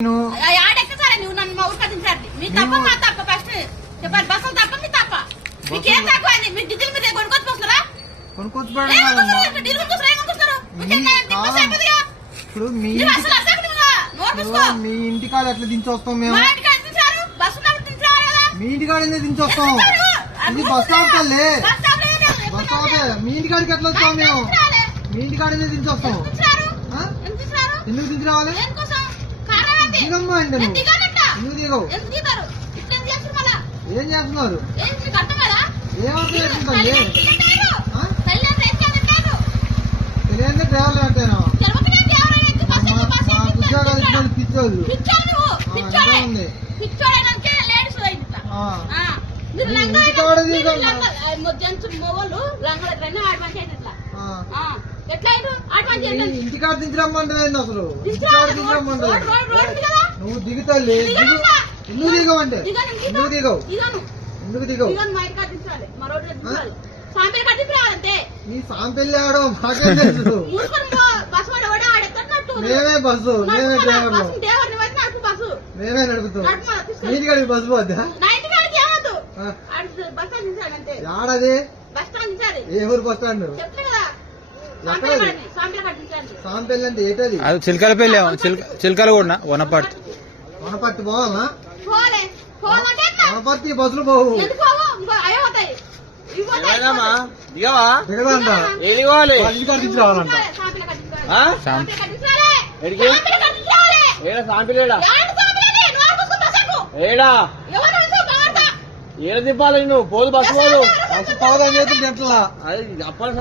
ఆడెక్కసారి నువ్వు నన్ను మా ఊరు కట్టించాలి. మీ తప్ప మా తప్ప ఫస్ట్ చెప్పాలి. బస్సులు తప్ప మీ తప్ప. మీకేం తక్కువ అయింది? మీరు డీజిల్ మీద కొనుక్కొచ్చుకొస్తారా? ఇప్పుడు మీ ఇంటికాడ ఎట్లా దించొస్తాం మేము? మీ ఇంటికాడ దించొస్తాం. ఇది బస్ స్టాప్ తల్లి, బస్ స్టాప్. మీ ఇంటికాడికి ఎట్లా వస్తాం మేము? మీ ఇంటికాడ దించొస్తాం. ఎందుకు దించి రావాలి? దిగమ్మా అంటే నువ్వు ఎందుకు దిగవు? ఏం చేస్తున్నారు? ఏమర్థం చేస్తుందండి? తెలియదు డ్రైవర్లు అంటేనా? మా ఉద్యోగాలు ఇచ్చిన పిచ్చోళ్ళు ఉంది. ఇంటికాడ దించరమ్మంటే అసలు ఇంటికాడ దించరమ్మంటే నువ్వు దిగుతాలి. ఎందుకు దిగవంటే ఎందుకు దిగవు? ఎందుకు దిగవు? నీ సాంపెల్లి ఆడో మాకేం తెలుసు? మేమే బస్సు, మేమే డ్రైవర్లు, మేమే నడుపుతాం. ఇంటికాడికి బస్సు పోద్దా? ఆడది ఏ ఊరు బస్ స్టాండ్? సాంపెల్లి అంటే ఏంటది? అది చిలకల పెళ్ళి, చిలకల కూడా వనపర్తి. వనపర్తి పోవాలా? వనపర్తి బస్సులు పోవు. దిగదంట ఇంటికాడ దించి రావాలంట. ఏడ తిప్పాలి నువ్వు? పోదు బస్సు పోదు. బస్సు పోదని చేతులు గంటలా అది అప్పటి